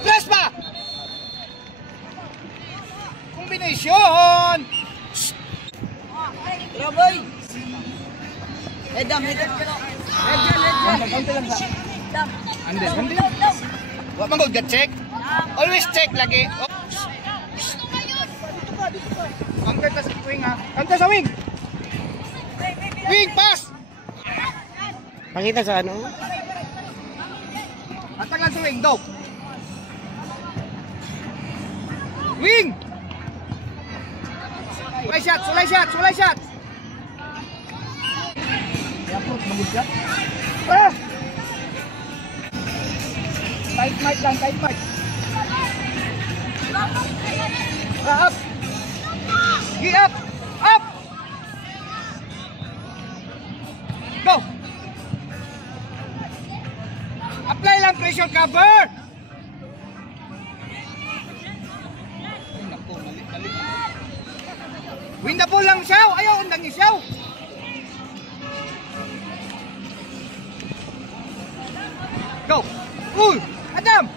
Press ba? Kombinasyon! Graboy! Edam. Wag man gud check. Always check lagi. Angkat sa wing ha. Angkat sa wing. Wing pass. Pakita sa ano? Atang lang sa wing, go. Wing. Sulay shot. Yapot magud shot. Ah! Tight mic. Up. Get up. Go. Apply lang pressure cover. Win the ball lang siya. Ayaw undang ni siya. Go. Uy, Adam.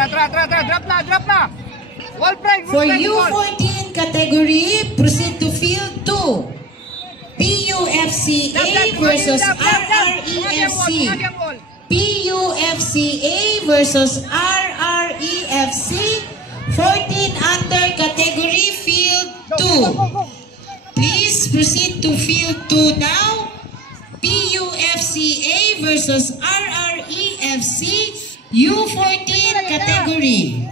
Tra, drop na. Wall break. For U14 category, proceed to field 2. PUFCA versus RREFC. PUFCA versus RREFC. 14 under category field 2. Please proceed to field 2 now. PUFCA versus RREFC U14 category.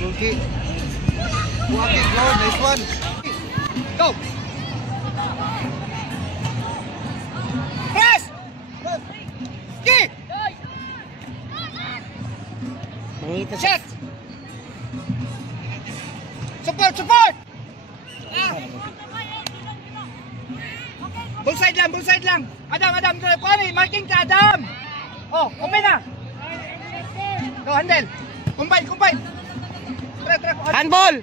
Okay. Go, nice one. Go. Press. Kick. Set. Support. Bullside lang. Adam, marking ka, Adam. Oh, kumpay na. Go, handle. Kumpay. Handball!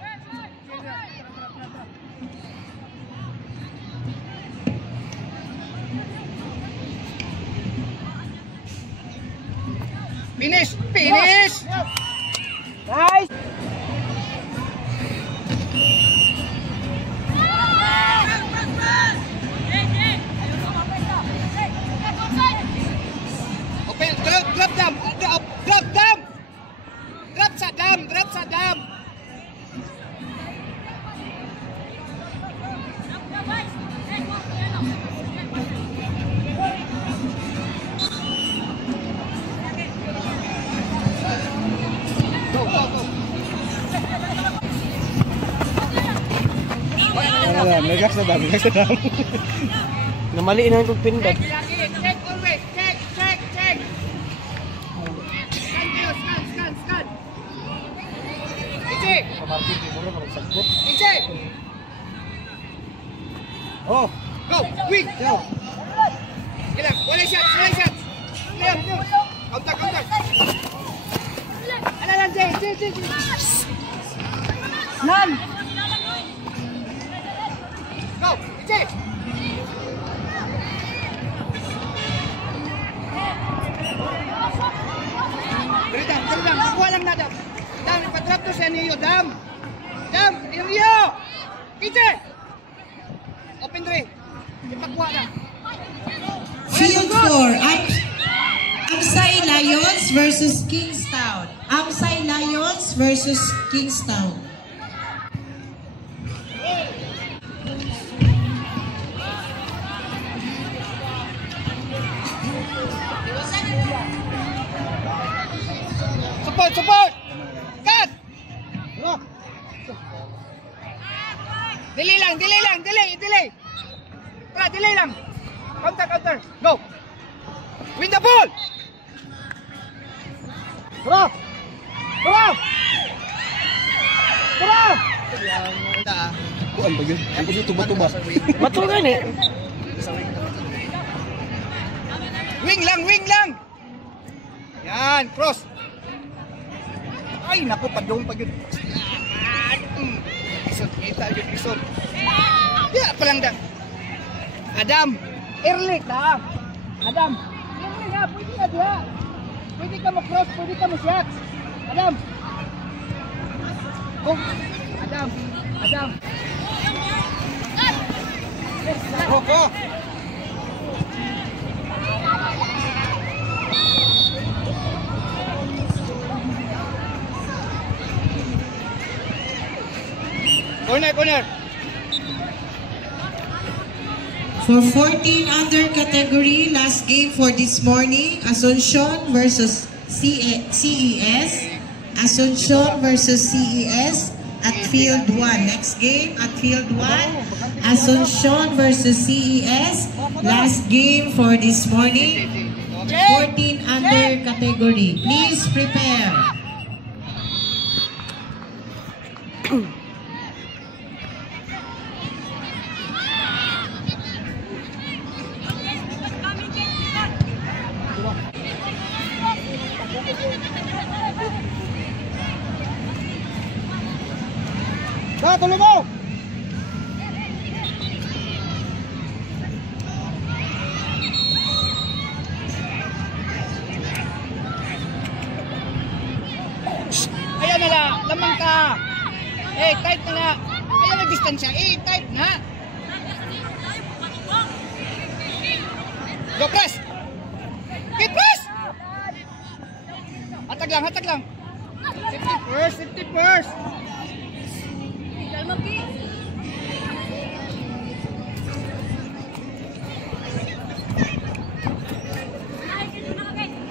Finish! Nice! Open, drop dam! Drop sa dam! Legas na dam. Namali na yung pindot. Check always. Check. Scan. Ichi. Oh. Go. Wing. Gila. Wala shot. Clear. Counter. Ala lang, Jay. Nan. Go. Ichi. Dam. Kuha lang na, Dam. Dam, ipatrap to siya niyo, Dam. Rio. Ichi. Open 3. Ipakuha na. Field 4. Amsay Lions versus Kingstown. Amsay Lions Lions versus Kingstown. Support, support! Cut! Delay lang, delay lang, delay! Tara, delay lang! Counter! Go! Win the ball! Tara! Kuan ba yun? Ang gusto tuba-tuba. Matugan eh. Wing lang! Yan, cross! Ay, naku, padong pa yun. Isot, kita yun, isot. Ya, palang da. Adam, early ka. Adam, early ha, pwede na diha. Pwede ka mo-cross, pwede ka mo-shot. Adam. Go. Adam. Go. Corner. For 14 under category, last game for this morning, Asuncion versus CES. Asuncion versus CES at Field 1. Next game at Field 1, Asuncion versus CES. Last game for this morning, 14 under category. Please prepare. Tuloy mo! Ayan na lang, lamang ka. Tight na lang. Ayan na distansya. Tight na. Go, press! Keep press! Hatag lang. Safety first.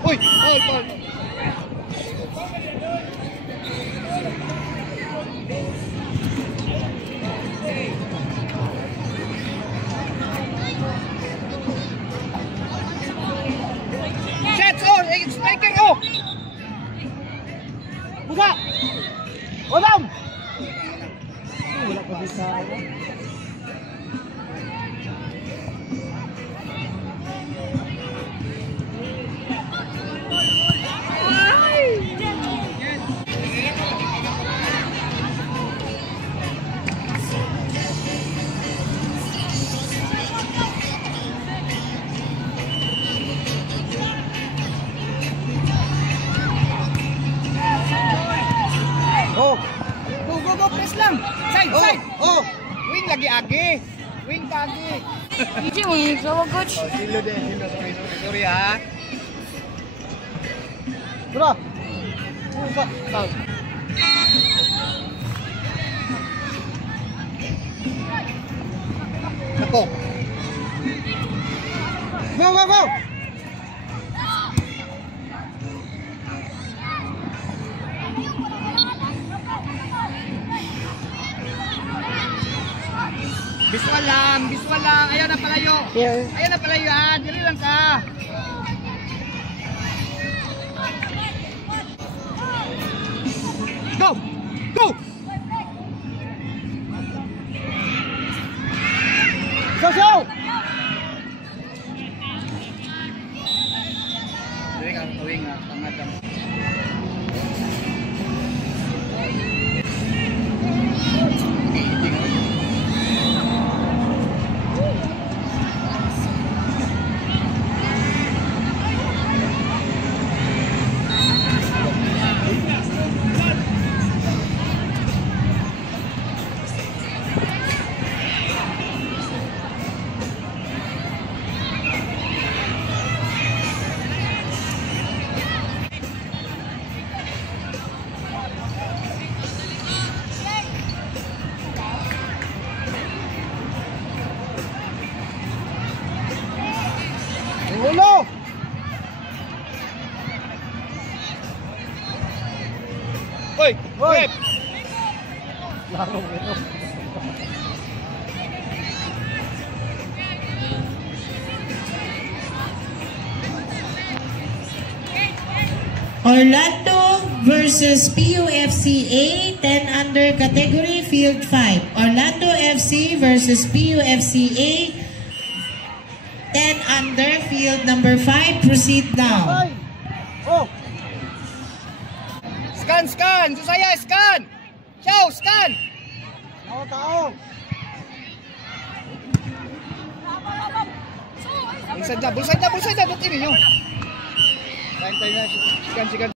Uy, ball. Shots on, striker oh. Buka. Odam. Wala pa bisa. Go, press lang. Side. Wing lagi agi. Wing kagi. DJ mo yung sawa coach. Hilo. Sorry ha. Bro. Nako. Go. Visual lang. Ayan na palayo. Yeah. Ayan na palayo ha. Dili lang ka. Go! Go! Dili ka, tuwing ha. Tangad lang. Oy! Oy! Rep! Laro ito. Orlando versus PUFCA 10 under category field 5. Orlando FC versus PUFCA 10 under field number 5. Proceed now. Ay! Oh! Scan, scan! Susaya, scan! Chow, scan! Tao! Bulsad na! Ba't ini nyo? Tayo na. Scan, scan.